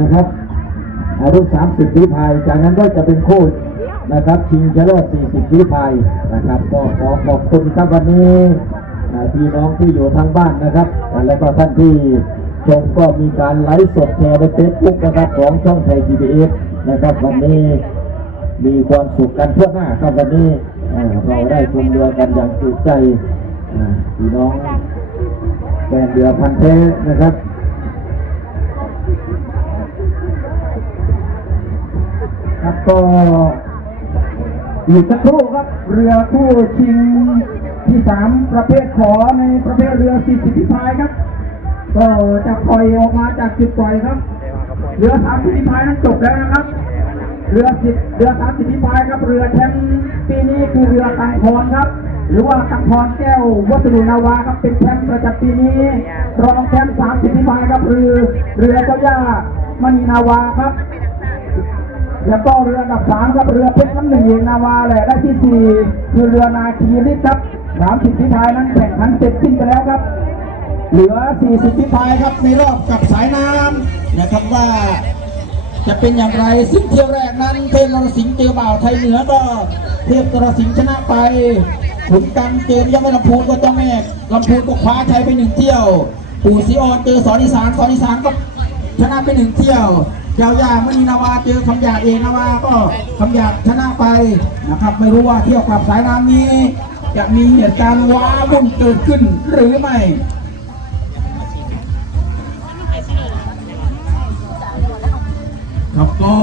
นะครับอารุ่น30ฝีพายจากนั้นก็จะเป็นคู่นะครับชิงชนะเลิศ40ฝีพายนะครับ ก็ขอขอบคุณครับวันนี้พี่น้องที่อยู่ทางบ้านนะครับ แล้วก็ท่านที่ชมก็มีการไลฟ์สดแชร์ในเฟซบุ๊กนะครับของช่องไทย GBS นะครับ วันนี้มีความสุขกันทั่วหน้าครับวันนี้เราได้ชมเรือกันอย่างจุใจพี่น้องแฟนเรือพันธุ์แท้นะครับ ครับก็อีกสักครู่ครับเรือคู่ชิงที่สามประเภทขอในประเภทเรือสิบสิบพิพายครับ ก็จะปล่อยออกมาจากจุดปล่อยครับ เรือสามสิบพิพายนั้นจบแล้วนะครับ เรือสิบเรือสามสิบพิพายครับ เรือแชมป์ปีนี้คือเรือตังพรครับ หรือว่าตังพรแก้ววัสดุนาวาครับเป็นแชมป์ประจำปีนี้ รองแชมป์สามสิบพิพายครับเรือเรือเจ้าย่ามณีนาวาครับ แล้วก็เรืออันดับสามครับเรือเพชรน้ำหนึ่งเองนาวาแหละได้ที่สี่คือเรือนาคีริศครับสามสิบพิพายนั้นแข่งขันเสร็จสิ้นไปแล้วครับ เหลือ40พิพายครับในรอบกับสายน้ำนะครับว่า จะเป็นอย่างไรซึ่งเที่ยวแรกนั้นเทพนรสิงห์เจอบ่าวไทยเหนือก็เทพนรสิงห์ชนะไปขุนกันเกมยังไม่ลำพูนก็เจ้าแม่ลำพูนก็คว้าชัยไปหนึ่งเที่ยว ปู่ศรีออนเจอสอนอีสานสอนอีสานก็ชนะไปหนึ่งเที่ยว ยาวยามณีนาวาเจอคำหยาดเองนาวาก็คำหยาดชนะไปนะครับ ไม่รู้ว่าเที่ยวกับสายน้ำนี้ จะมีเหตุการณ์ว้าวุ่นเกิดขึ้นหรือไม่ครับก็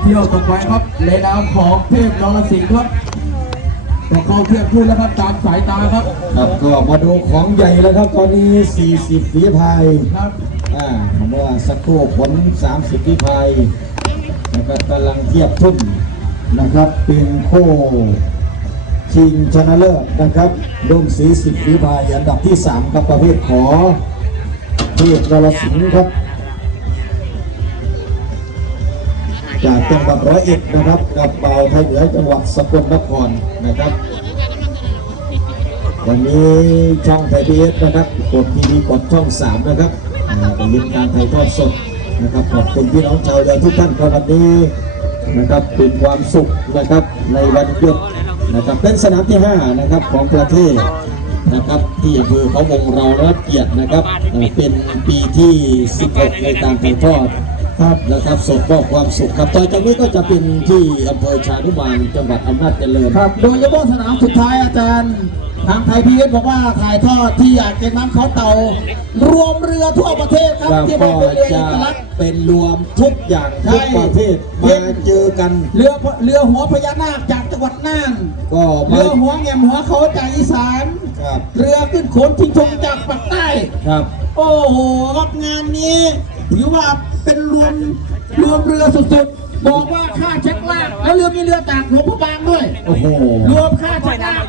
เที่ยวต่อไปครับในนามของเทพนรสิงห์ครับแต่เขาเทียบพูดแล้วครับตามสายตาครับ ครับก็มาดูของใหญ่แล้วครับ ตอนนี้ 40ฝีพายครับ อ่าเมื่อสักครู่ผล30ฝีพายนะครับกำลังเทียบทุ่นนะครับเป็นคู่ชิงชนะเลิศนะครับรุ่น40ฝีพายอันดับที่3ครับประเภทขอเทพนรสิงห์ครับ จากจังหวัดร้อยเอ็ดนะครับกับเบาไทยเหนือจังหวัดสกลนครนะครับวันนี้ช่องไทยพีเอสนะครับกดทีวีกดช่องสามนะครับ อ่าลุ้นการถ่ายทอดสดนะครับขอบคุณพี่น้องชาวเรือทุกท่านครับวันนี้นะครับเป็นความสุขนะครับในวันหยุดนะครับเป็นสนามที่ห้านะครับของประเทศนะครับที่อำเภอเขาวงเรารับเกียรตินะครับเป็นปีที่ 16 ในการถ่ายทอด ครับนะครับสดมอบความสุขครับต่อจากนี้ก็จะเป็นที่อำเภอชานุมานจังหวัดอำนาจเจริญครับโดยเฉพาะสนามสุดท้ายอาจารย์ทางไทยพีเอสบอกว่าถ่ายทอดที่อยากเก็บน้ำเขาเต่ารวมเรือทั่วประเทศครับแล้วที่ก็มันเป็นเรือเอจะกลักษณ์ เป็นรวมทุกอย่างใช่ทุกประเทศมาเจอกัน เรือเรือหัวพญานาคจากจังหวัดน่านก็เรืมาอหัวแง่มหัวเขาจากอีสาน ครับเรือขึ้นโขนทิงชงจากปากใต้ ครับ โอ้โหครับงานนี้ ถือว่าเป็นรวมรวมเรือสุดๆ บอกว่าค่าเช็คลากแล้วเรือมีเรือจากหลวงพระบางด้วย โอ้โหรวมค่าเช็คลาก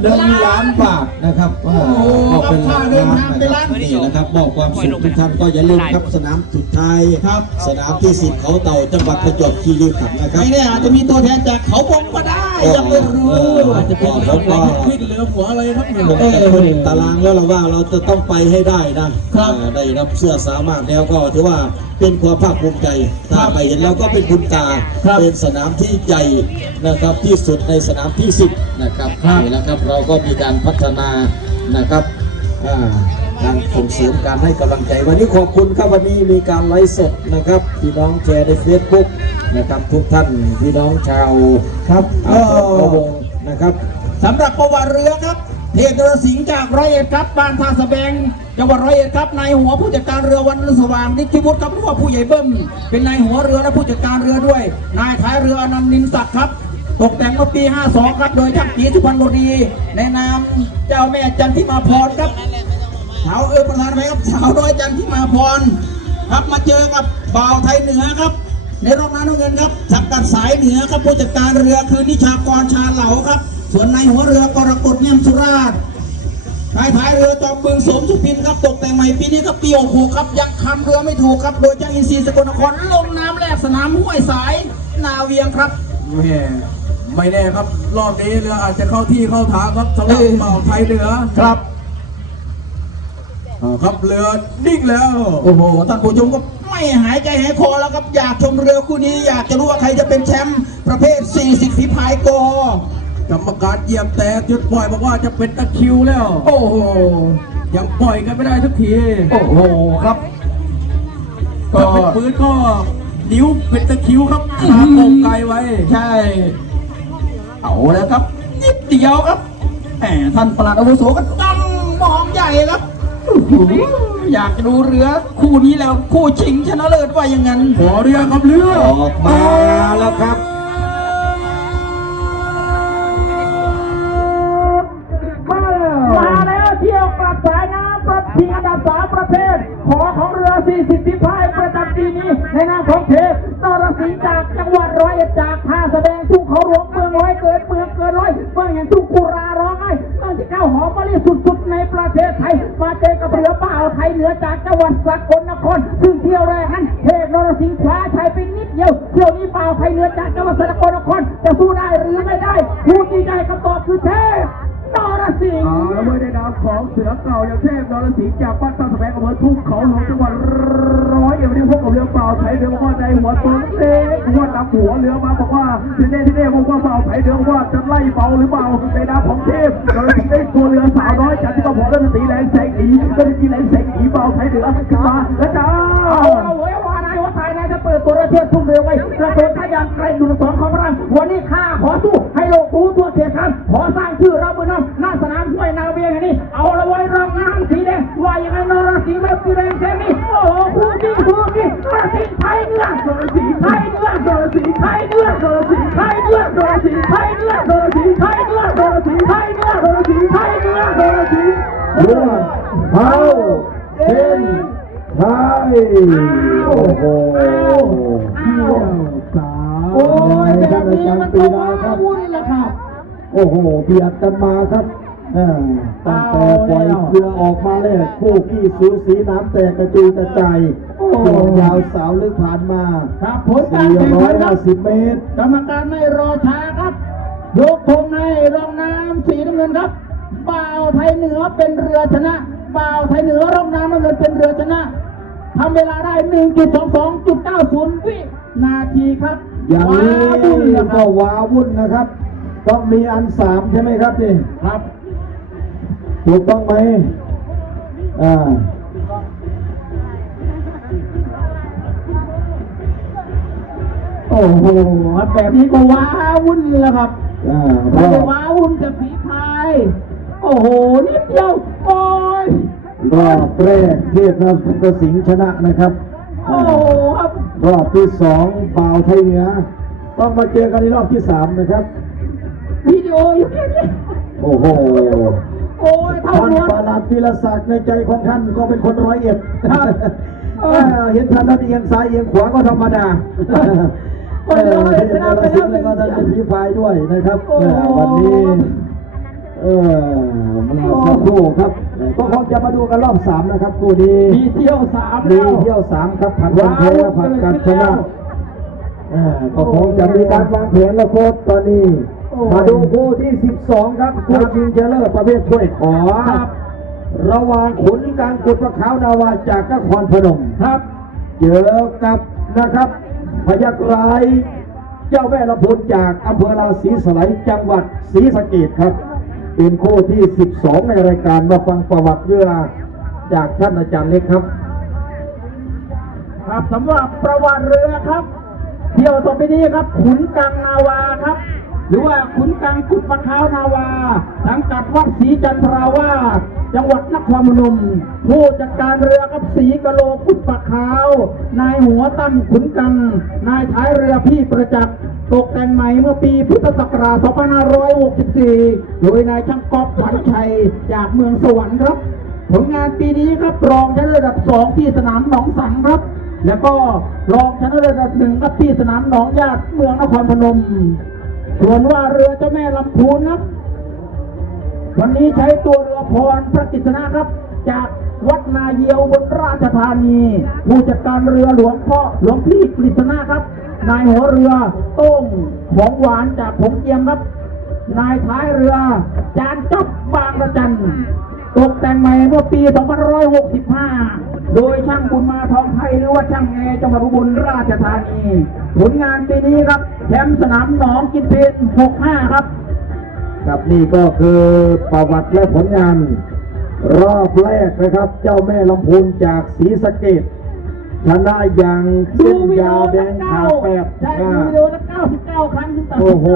หนึ่งล้านบาทนะครับก็โอ้โหก็เป็นค่าล้านเดินล้านทางไปนะคล้ารับนนี่นะครับบอกความสุขทุกท่านก็อย่าลืมครับสนามสุดท้ายครับ สนามที่สิบเขาเต่าจังหวัดประจวบคีรีขันธ์นะครับไม่แน่อาจจะมีตัวแทนจากเขาบงก็ได้ ยังไม่รู้อาจจะเป็นเขาก็ขึ้นเรือหัวอะไรครับเนี่ยผมจะขึ้นตารางแล้วเราว่าเราจะต้องไปให้ได้นะครับได้รับเสื้อสามารถแล้วก็ถือว่าเป็นความภาคภูมิใจถ้าไปเห็นแล้วก็เป็นบุญตาเป็นสนามที่ใหญ่นะครับที่สุดในสนามที่สิบนะครับนี่นะครับเราก็มีการพัฒนานะครับอ่า การส่งเสริมการให้กำลังใจ วันนี้ขอบคุณครับวันนี้มีการไลฟ์สดนะครับพี่น้องแชร์ในเฟซบุ๊กนะครับทุกท่านพี่น้องชาวครับอำเภอพะวงนะครับสำหรับประวัติเรือครับเทพนรสิงห์จากร้อยเอ็ดครับบ้านท่าสะแบงจังหวัดร้อยเอ็ดครับนายหัวผู้จัดการเรือวันรุ่งสว่างนิติวุฒิครับหรือว่าผู้ใหญ่เบิ้มเป็นนายหัวเรือและผู้จัดการเรือด้วย นายท้ายเรืออนันต์นินศักดิ์ครับตกแต่งเมื่อปี 52 ครับ โดยช่างจีสุพรรณบุรีในนามเจ้าแม่จันทิมาพรครับ สาวเออประธานไหมครับสาวน้อยจันทิมาพรครับมาเจอกับบ่าวไทยเหนือครับ ในรอบน้ำเงินครับสังกัดสายเหนือครับผู้จัดการเรือคือนิชากรชาเหลาครับ ส่วนในหัวเรือกรกฎเนียมสุราษฎร์ท้ายท้ายเรือจอมบึงสมสุพินครับตกแต่งใหม่ปีนี้ครับปี66ครับยังคำเรือไม่ถูกครับ โดยเจ้าอินทรีย์สกลนครลงน้ำแรกสนามห้วยสายนาเวียงครับแม่ไม่แน่ครับ รอบนี้เรืออาจจะเข้าที่เข้าทางครับสำหรับเออเป่าไทยเหนือครับอ่า ครับเรือนิ่งแล้ว โอ้โหท่านผู้ชมก็ไม่ไม่หายใจหายคอแล้วครับอยากชมเรือคู่นี้ อยากจะรู้ว่าใครจะเป็นแชมป์ประเภท 40ฝีพายโกกรรมการเหยียบแต่จุดปล่อยบอกว่าจะเป็นตะคริวแล้ว โอ้โหยังปล่อยกันไม่ได้สักทีโอ้โหครับก็ถ้าเป็นปืนก็นิ้วเป็นตะคริวครับขาโกงไกลไว้ ใช่ เอาแล้วครับนิดเดียวครับแหมท่านประหลัดอาวุโสก็ตั้งมองใหญ่ครับ อื้อหืออยากจะดูเรือคู่นี้แล้วคู่ชิงชนะเลิศว่าอย่างนั้นขอเรือครับเรือออกมาแล้วครับ สิงห์เอาแล้วเมื่อได้นามของเสือเก่าอย่างเทพนรสิงห์จากบ้านตาสแบงอำเภอทุ่งเขาหลวงจังหวัดร้อยเอ็ดวันนี้พบกับเรือเปล่าไทยเรือบกว่าในหัวตัวเล็กหัวดำหัวเรือมาบอกว่าที่เน่ที่เน่บอกว่าเปล่าไทยเรือบว่าจะไล่เบาหรือเปล่าในนามของเทพนรสิงห์ได้ตัวเรือสาวน้อยจากที่มาบอกเรื่องตีแรงแสงอีก็ได้ตีแรงแสงอีเบาไทยเรือขึ้นมาแล้วจ้า จะเปิดตัวระเทิดทุ่งเรือไว้กระโดดพยายามไกลดุลสองของพลังวันนี้ข้าขอสู้ให้โลกรู้ทั่วเขตครับขอสร้างชื่อเราบนน้ำหน้าสนามห้วยนาเวียงอันนี้ เอาละไว้รองน้ำสีแดงว่ายังไงนรสิงห์แบบสีแดงแค่นี้โอ้โหคู่จริงคู่จริงนรสิงห์ไทยเนื้อนรสิงห์ไทยเนื้อนรสิงห์ไทยเนื้อนรสิงห์ไทยเนื้อนรสิงห์ไทยเนื้อนรสิงห์ไทยเนื้อนรสิงห์ไทยเนื้อนรสิงห์ไทยเนื้อนรสิงห์เลือดเข้าเส้นไทยโอ้โห โอ้ย แบบนี้มันก็ว้าวุ่นล้วครับโอ้โหเบียดกันมาครับอ่าตั้งแต่ปล่อยเรือออกมาเลยคู่ขี้สูสีน้ำแตกกระจุยกระจายโอ้โดนยาวสาวลึกผ่านมา ครับผลการแข่งขันครับ450 เมตร กรรมการไม่รอช้าครับ ยกธงในรองน้ำสีน้ำเงินครับบ่าวไทยเหนือเป็นเรือชนะบ่าวไทยเหนือรองน้ำน้ำเงินเป็นเรือชนะทำเวลาได้ 1.22.90 วินาทีครับ อย่างนี้ว้าวบุญนะคก็รับว้าวุ่นนะครับ ต้องมีอันสามใช่ไหมครับนี่ครับถูกต้องไหมอ่าโอ้โหแบบนี้ก็ว้าวุ่นแล้วครับอ่าไม่รได้อบว้าวุ่นแต่ฝีพายโอ้โหนิดเดียวโอ้ยรอบแรกเทพนรสิงห์ชนะนะครับ โอ้อ่าโหค รับรอบที่สองบ่าวไทยเหนือต้องมาเจอกันในรอบที่สามนะครับ วิดีโออยู่แค่นี้โอ้โหโอ้ยเท่าท่านนวลประหลัดพิรศักดิ์ในใจของท่านก็เป็นคนร้อยเอ็ดครับเออเห็นท่านท่านเอียงซ้ายเอียงขวาก็ธรรมดาคนร้อยเอ็ดชนะไปแล้วแล้วก็ท่านเป็นผีพายด้วยนะครับโอ้โห เออวันนี้ เออมาสักครู่ครับ ก็คงจะมาดูกันรอบสามนะครับคู่นี้มีเที่ยวสามมีแล้ว เที่ยวสามครับผัดกันแพ้และผัดกันชนะอ่าก็คงจะมีการวางแผนแล้วโค้ชตอนนี้ โอ้ มาดูคู่ที่ 12 ครับคู่ชิงชนะเลิศประเภทถ้วยขอ ครับระหว่างขุนกลางกุดมะขาวนาวาจากนครพนม ครับ เจอกับนะครับ พยักร้าย เจ้าแม่ลำพูนจากอำเภอลาวศรีสไลยจังหวัดศรีสะเกดครับ เป็นคู่ที่ 12 ในรายการมาฟังประวัติเรือจากท่านอาจารย์เล็กครับ ครับสำหรับประวัติเรือครับ เที่ยวต่อไปนี้ครับ ขุนกังนาวาครับ หรือว่าขุนกังกุดปะขาวนาวา สังกัดวัดศรีจันทราวาสจังหวัดนครพนมผู้จัดการเรือครับสีกะโลกุดปะขาวนายหัวตั้มขุนกัง นายท้ายเรือพี่ประจักษ์ตกแต่งใหม่เมื่อปีพุทธศักราช 2564 โดยนายช่างก๊อฟขวัญชัยจากเมืองสวรรค์ครับ ผลงานปีนี้ครับรองชนะเลิศอันดับสองที่สนามหนองสังครับ แล้วก็รองชนะเลิศอันดับหนึ่งครับที่สนามหนองญาติเมืองนครพนม ส่วนว่าเรือเจ้าแม่ลำพูนครับวันนี้ใช้ตัวเรือพรพระกิษณะครับ จากวัดนาเยียวบนราชธานีผู้จัดการเรือหลวงพ่อหลวงพี่กฤษณะครับ นายหัวเรือโต้งของหวานจากผงเกียมครับ นายท้ายเรือ จานจับบางระจันตกแต่งใหม่เมื่อปี2565 โดยช่างบุญมาทองไทยหรือว่าช่างแอร์จังหวัดอุบลราชธานี ผลงานปีนี้ครับ แชมป์สนามหนองกินเพชร65 ครับ ครับนี่ก็คือประวัติและผลงาน รอบแรกนะครับ เจ้าแม่ลำพูนจากศรีสะเกดชนะอย่างดูเส้นวิดียาโอวแดตั้งงเก้าขาวแปดใช่อ่าดูวิดีโอตั้ง99 ครั้งถึงต่อโอ้โห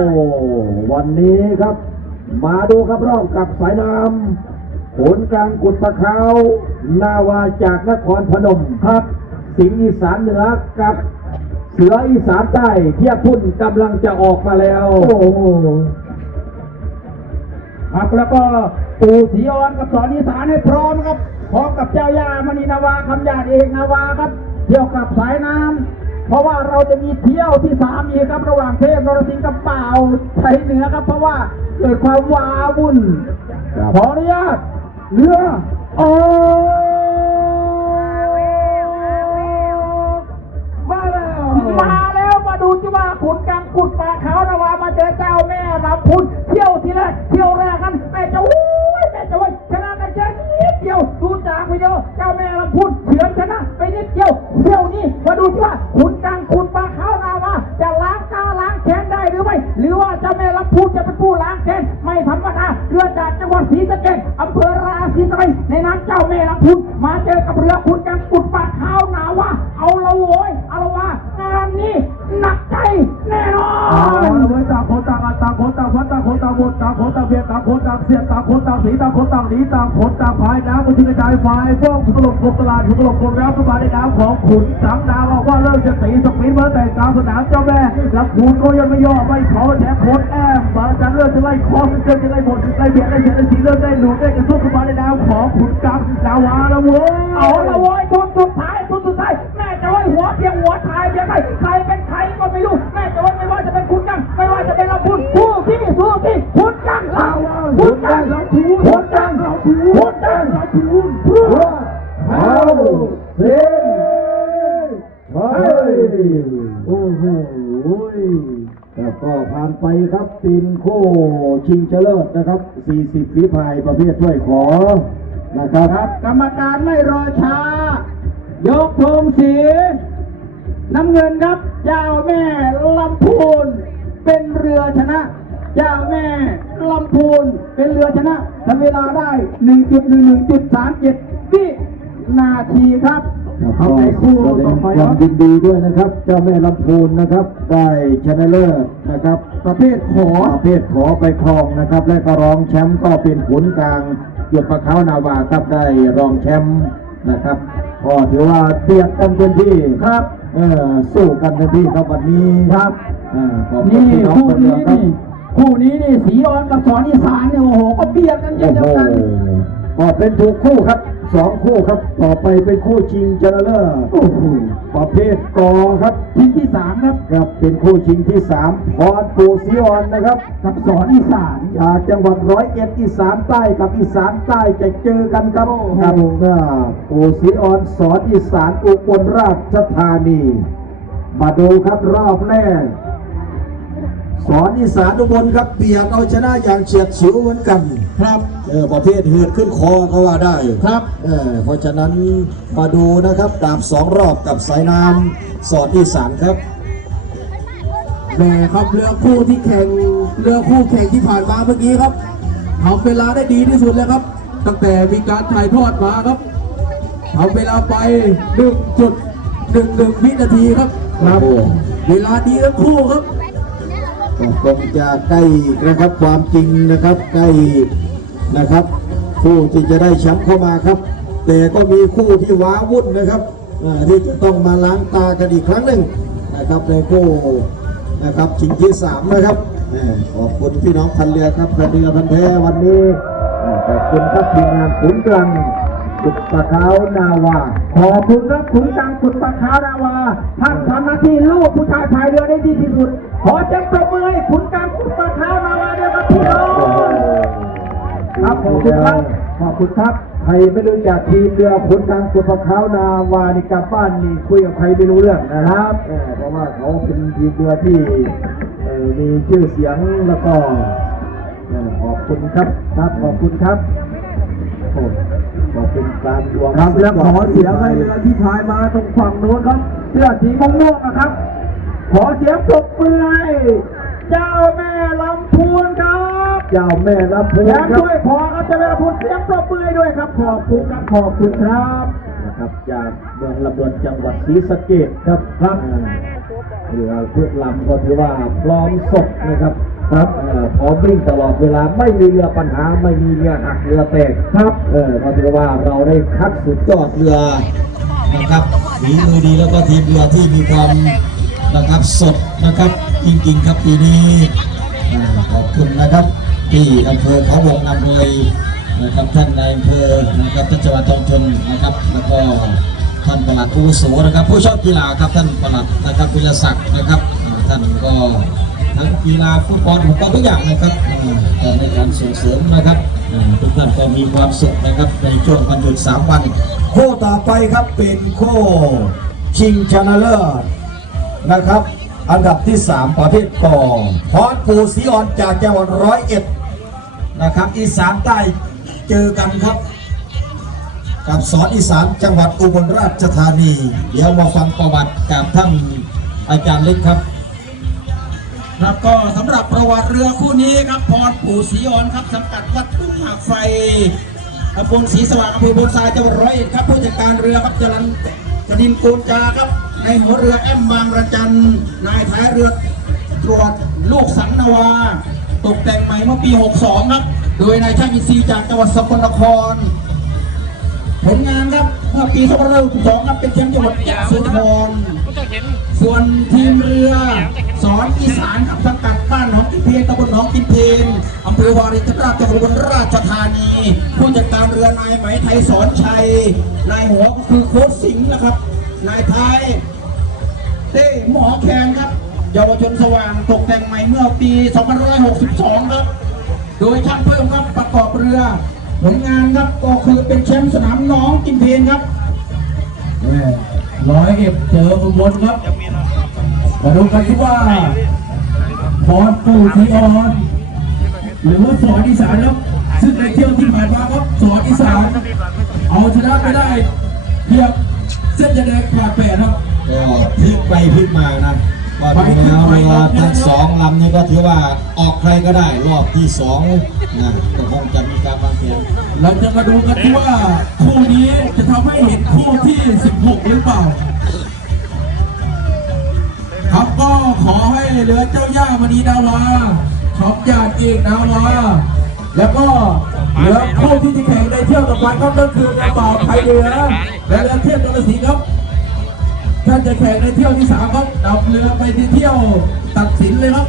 วันนี้ครับ มาดูครับรอบกับสายน้ำผลกลางกุดปะเขานาวาจากนครพนมครับ สิงห์อีสานเหนือกับ เสืออีสานใต้เทียบพุ่นกำลังจะออกมาแล้ว โอ้โหครับแล้วก็ปู่ศรีออนกับสอนอีสานให้พร้อมครับ พร้อมกับเจ้าย่ามณีนาวาคำญาติเอกนาวาครับ เที่ยวกับสายน้ำเพราะว่าเราจะมีเที่ยวที่สามอีกครับระหว่างเทพนรสิงห์กับเป่าไทยเหนือครับ เพราะว่าเกิดความว้าวุ่นครับขออนุญาตเรือออก กเที่ยวแรกนั้นแม่จะอุ้ยแม่จะว่าชนะกันแค่นิดเดียวดูจากไปเดียวเจ้าแม่ลำพุนเฉือนชนะไปนิดเดียวเที่ยวนี้มาดูที่ว่าขุนกลางขุดปลาขาวนาวาจะล้างตาล้างแค้นได้หรือไม่หรือว่าเจ้าแม่ลำพูนจะเป็นผู้ล้างแค้นไม่ธรรมดาเรือจากจังหวัดศรีสะเกษอำเภอราศีไตรในน้ำเจ้าแม่ลำพูนมาเจอกับเรือขุนางเสียต่างคนต่างหนีต่างคนต่างหนีต่างคนต่างพายน้ำไปที่กระจายไฟฟ้องถล่มกลมตลาดถล่มกลมแล้วเข้ามาในน้ำของขุนสามดาวบอกว่าเริ่มจะตีสปีดมาแต่กลางสนามเจ้าแม่ลำพูนก็ยังไม่ย่อไม่ขอแถมโคตรแอมมาจะเริ่มจะไล่คอเริ่มจะไล่หมดไล่เบียดไล่เสียดไล่สีเริ่มได้หลุดได้กระสู้เข้ามาในน้ำของขุนกลางดาวาล้วเว้ยเอาละโว้ยทุนสุดท้ายทุนสุดท้ายแม่จะไว้หัวเพียงหัวทายเพียงใครใครเป็นใครก็ไม่รู้แม่จะไว้ไม่ว่าจะเป็นคุณกังไม่ว่าจะเป็นลำพูนผู้ที่สู้ที่คุณกังเราคุณกังเราคุณกังเราคุณกังเราคุณเพื่อ เอาเส้นเฮ้ย โอ้โหแล้วก็ผ่านไปครับปีนโคชิงเชลิศนะครับ 40ฝีพายประเภทถ้วยขอนะครับครับ กรรมการไม่รอช้า ยกธงสี น้ำเงินครับ เจ้าแม่ลำพูน เป็นเรือชนะ เจ้าแม่ลำพูน เป็นเรือชนะทำเวลาได้ 1.11.37วินาทีครับ เอาก็ไปคู่แสดต่องไปคควารัมบยินดีด้วยนะครับ เจ้าแม่ลำพูนนะครับ ได้ชนะเลิศนะครับ ประเภทขอประเภทขอไปครองนะครับ และก็รองแชมป์ก็เป็นขุนกลางหยุดประเขานาวาครับได้รองแชมป์นะครับก็ถือว่าเตียดกันเต็มที่ครับเออสู้กันเต็มที่ครับวันนี้ครับอ่าขอบคุณนี่พี่น้องคู่คนเดีนี้ยวครับนี่คู่นี้นี่สีออนกับสอนอีสานเนี่ยโอ้โหก็เบียดกันเช่โอ้นโหเดียวกันก็เป็นถูกคู่ครับ สองคู่ครับ ต่อไปเป็นคู่ชิงชนะเลิศโอ้โหประเภทกอครับทีมที่สามครับครับเป็นคู่ชิงที่สามพรปูซีออนนะครับ กับสอนอีสานจากจังหวัดร้อยเอ็ดอีสานใต้กับอีสานใต้จะเจอกันครับโอ้โหครับอ่าปูซีออนสอนอีสานอุบลราชธานี มาดูครับรอบแรก สอนอีสานอุบลครับเบียดเอาชนะอย่างเฉียดฉิวเหมือนกัน ครับเออประเภทเหือดขึ้นคอก็ว่าได้ครับเออเพราะฉะนั้นมาดูนะครับดาบสองรอบกับสายน้ำสอนอีสานครับแหม่ครับเรือคู่ที่แข่งเรือคู่แข่งที่ผ่านมาเมื่อกี้ครับทำเวลาได้ดีที่สุดแล้วครับ ตั้งแต่มีการถ่ายทอดมาครับทำเวลาไป1จุด11วินาทีครับครับเวลาดีทั้งคู่ครับ ก็คงจะใกล้นะครับความจริงนะครับใกล้นะครับคู่ที่จะได้แชมป์เข้ามาครับ แต่ก็มีคู่ที่ว้าวุ่นนะครับที่จะต้องมาล้างตากันอีกครั้งหนึ่งนะครับในคู่นะครับชิงที่สามนะครับขอบคุณพี่น้องพันเรือครับพันเรือพันแท้วันนี้ขอบคุณครับทีมงานขุนกลางกุดปะขาวนาวาขอบคุณครับขุนกังขุนปะขาวนาวาท่านทำหน้าที่ลูกผู้ชายพายเรือได้ดีที่สุด ขอเจังประมือให้ขุนกังขุนปะขาวนาวาด้วยครับพี่น้องครับขอบคุณครับขอบคุณครับใครไม่รู้จักทีมเรือขุนกลางกุดปะขาวนาวานี่กลับบ้านนี่คุยกับใครไม่รู้เรื่องนะครับเออเพราะว่าเขาเป็นทีมเรือที่เอ่อมีชื่อเสียงแล้วก็เอ่อขอบคุณครับครับขอบคุณครับโอ้ก็เป็นการรวมครับแล้วขอเสียงให้เรือที่พายมาตรงฝั่งโน้นครับเสื้อสีม่วงๆนะครับ ขอเสียงปรบมือให้เจ้าแม่ลำพูนครับเจ้าแม่ลำพูนแถมครับด้วยขอครับเจ้าแม่ลำพูนเสียงปรบมือให้ด้วยครับขอบคุณครับขอบคุณครับนะครับจากเมืองลำดวนจังหวัดศรีสะเกษครับครับเรือทุกลำก็ถือว่าพร้อมศพนะครับครับเอ่อพร้อมวิ่งตลอดเวลาไม่มีเรือปัญหาไม่มีเรือหักเรือแตกครับเออก็ถือว่าเราได้คัดสุดยอดเรือนะครับฝีมือดีแล้วก็ทีมเรือที่มีความ นะครับสดนะครับจริงๆครับปีนี้ขอบคุณนะครับที่อำเภอเขาวงอำเภอนะครับท่านนายอำเภอนะครับท่านจังหวัดจอมชนนะครับ แล้วก็ท่านปลัดผู้อาวุโสนะครับ ผู้ชอบกีฬาครับท่านปลัดนะครับวิรศักดิ์นะครับท่านก็ทั้งกีฬาฟุตบอลฟุตบอลทุกอย่างนะครับอ่ในการส่งเสริมนะครับทุกท่านก็มีความสุขนะครับในช่วงวันหยุดสามวัน โค้ต่อไปครับเป็นโค้ชิงชนะเลิศ นะครับ อันดับที่ 3 ประเภทกอพรปูสีอ่อนจากจังหวัดร้อยเอ็ดนะครับอีสานใต้เจอกันครับ กับสอนอีสานจังหวัดอุบลราชธานี เดี๋ยวมาฟังประวัติกับท่านอาจารย์เล็กครับครับก็สำหรับประวัติเรือคู่นี้ครับพรปู่ศรีอ่อนครับสังกัดวัดทุ่งหมากไฟตำบลศรีสว่างอำเภอโพนทรายจังหวัดร้อยเอ็ดครับผู้จัดการเรือครับจรันจรินกูลจาครับ ในหัวเรือแอมบางระจัน นายท้ายเรือตรวจลูกสังนาวา ตกแต่งใหม่เมื่อปี 62 ครับ โดยนายช่างอินทรีย์จากจังหวัดสกลนคร ผลงานครับเมื่อปี2562ครับเป็นแชมป์จังหวัดยะโสธรส่วนทีมเรือสอนอีสานกับสังกัดบ้านหนองกินเพนตำบลหนองกินเพนอำเภอวารินชำราบจังหวัดราชธานี ผู้จัดการเรือนายไหมไทยสอนชัย นายหัวก็คือโค้ชสิงห์นะครับ นายไทยเต้หมอแคนครับ เยาวชนสว่างตกแต่งใหม่เมื่อปี2562 ครับ โดยช่างเพิ่มครับประกอบเรือ ผลงานครับก็คือเป็นแชมป์สนามน้องกินเพนครับร้อยเอ็ดเจออุบลครับมาดูกันที่ว่าพรปู่ทีออนหรือว่าสอนอีสานครับซึ่งในเที่ยวที่ผ่านมาครับสอนอีสานเอาชนะไปได้เพียง เส้นยาแดงขาดแปดครับ ก็พลิกไปพลิกมานะก็ดูแล้วเรือทั้งสองลำนี้ก็ถือว่าออกใครก็ได้รอบที่สองนะก็คงจะมีการวางแผนเราจะมาดูกันที่ว่าคู่นี้จะทำให้เห็นคู่ที่ 16 หรือเปล่า ครับก็ขอให้เรือเจ้าย่ามณีดาวาช็อปยาดเอกดาวา แล้วก็เรือคู่ที่จะแข่งในเที่ยวต่อไปก็ก็คือเรือเป่าไทยเรือและเรือเทียบตัวสีครับท่านจะแข่งในเที่ยวที่สามครับนำเรือไปที่เที่ยวตัดสินเลยครับ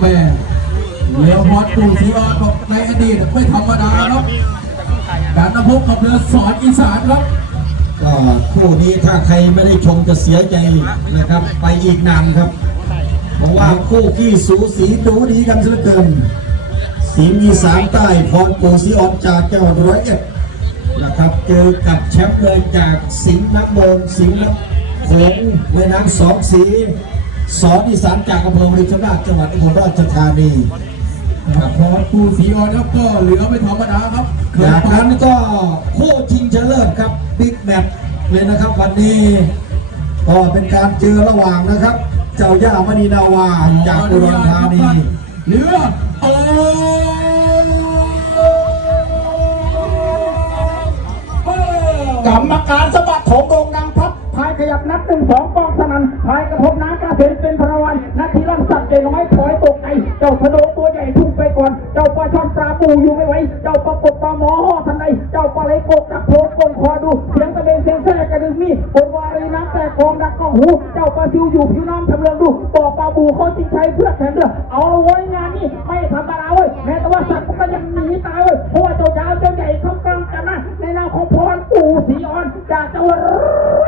แม่เรือพอดปู่ศรีออนบอกในอดีตไม่ธรรมดาครับการนพบกับเรือสอนอีสานครับ ก็คู่นี้ถ้าใครไม่ได้ชมจะเสียใจนะครับ ไปอีกนานครับเพราะว่าคู่ขี้สูสีดูดีกันเหลือเกินสีมีสานใต้พรปูสีออนจากจังหวัดร้อยเอ็ดนะครับเจอกับแชมป์เลยจากสิงห์น้ำมนต์สิงห์น้ำโขงแม่น้ำสองสีสอนอีสานจากอำเภอวริชำราจังหวัดอุบลราชธานี ครับพอปู่ศรีออนครับก็เหลือไม่ธรรมดาครับเคยจากปานั้นก็คู่ชิงชนะเลิศครับบิ๊กแมตช์เลยนะครับ วันนี้ก็เป็นการเจอระหว่างนะครับ เจ้าย่ามณีนาวาจากอุดรธานีเรือโอ้กรรมการสะบัดของโด่งดังพับพายขยับนับหนึ่งสองกองสนันพายกระพบน้ำกระเซ็นเป็นพระวันนาทีล่ำสัตว์เด่นน้อยถอยตกใจเจ้าธโด ปูอยู่ไม่ไหว เจ้าปลากดปลาหมอห่อทันใด เจ้าปลาไหลโกกับโพนกงคอดู เสียงตะเบงเสียงแทรกกระดึงมีบนวารีน้ำแต่กองดักกองหู เจ้าปลาซิวอยู่ผิวน้ำทำเรืองดูต่อปลาบูเขาจิงชัยเพื่อแข่งเรือเอาละเว้ยงานนี้ไม่ธรรมดาเว้ยแม้แต่ว่าสัตว์ก็ยังหนีตายเว้ยเพราะว่าเจ้าเจ้าเจ้าใหญ่เขากำลังกันนะในนามของพรปู่ศรีอ่อนจากจังหวัดร้อ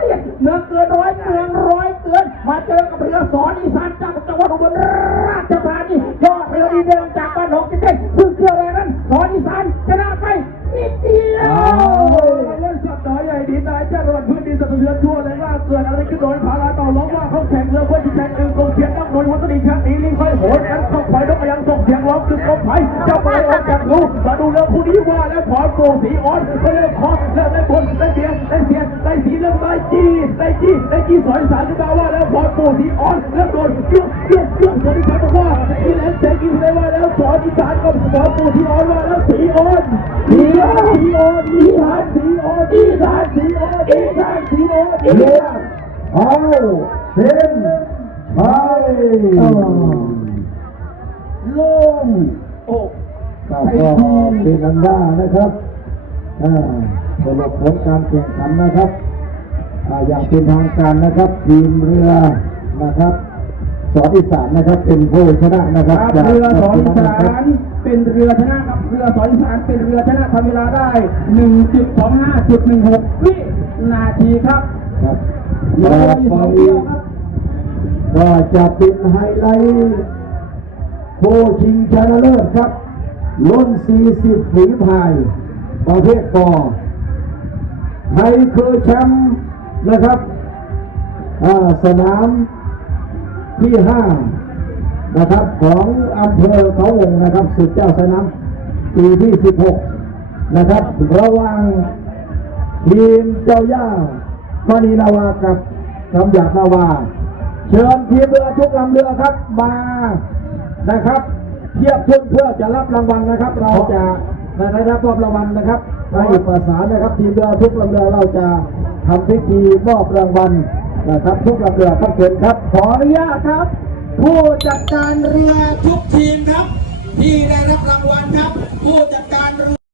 เอ็ดเมืองเกินร้อยเมืองร้อยเกินมาเจอกับเรือสอนอีสานจากจังหวัดอุบลราชธานียอดเรือดีเดินจากบ้านหนองจินเด้ งซึ่งเกี่ยวอะไรนั้สอนอีสานชนะไปนิดเดียวเล่นสัตว์น้อยใหญ่ดีนายเจ้าระดับพื้นดินสะเทือนทั่วเลยว่าเกิดอะไรขึ้นโดยพาราต่อร้องว่าเขาแข่งเรือเพื่อ หัวตะลิงครั้งนี้ลิงค่อยโหนกันต้องคอยนกกระยังส่งเสียงร้องคือกบไผ่เจ้าไปออกจากรูมาดูเรื่องผู้นี้ว่าแล้วขอโปรสีอ่อนก็เริ่มคอเริ่มได้บนได้เบียงได้เสียงได้สีเริ่มได้จีได้จีได้จีสอยสารขึ้นมาว่าแล้วขอโปรสีอ่อนเริ่มโดนยุกยุกยุกสวัสดีครับบอกว่าอีแลนเซกินได้ว่าแล้วสอนอีสานก็ขอโปรสีอ่อนว่าแล้วสีอ่อนสีอ่อนสีอ่อนอีสานสีอ่อนอีสานสีอ่อนอีสานสีอ่อนอีเรียสานเอาเส้น ลงโอ้ครับก็เป็นอันว่านะครับอ่าสรุปผลการแข่งขันนะครับอ่าอย่างเป็นทางการนะครับทีมเรือนะครับสออีสานนะครับเป็นผู้ชนะนะครับครับจากเรือสอนอีนะสาครับนเป็นเรือชนะครับเรือสอนอีสานเป็นเรือชนะทำเวลาได้ 1.25.16 วินาทีครับครับเหลือต่อเวลาอยู่ไปสองเที่ยวครับ ก็จะเป็นไฮไลท์โคชิงชนะเลิศครับล้น 40 ฝีพาย ประเภทกอไทยคือแชมป์นะครับสนามที่ 5 นะครับ ของอำเภอเขาวงนะครับสุดเจ้าสนามปีที่ 16 นะครับ ระหว่างทีมเจ้าย่ามณีนาวากับคำหยาดนาวา เชิญทีมเรือทุกลำเรือครับมานะครับเทียบทุนเพื่อจะรับรางวัลนะครับ เราจะได้รับมอบรางวัลนะครับให้ประสานนะครับ ทีมเรือทุกลำเรือเราจะทำพิธีมอบรางวัลนะครับ ทุกลำเรือครับเชิญครับ ขออนุญาตครับ ผู้จัดการเรือทุกทีมครับ ที่ได้รับรางวัลครับ ผู้จัดการเรือ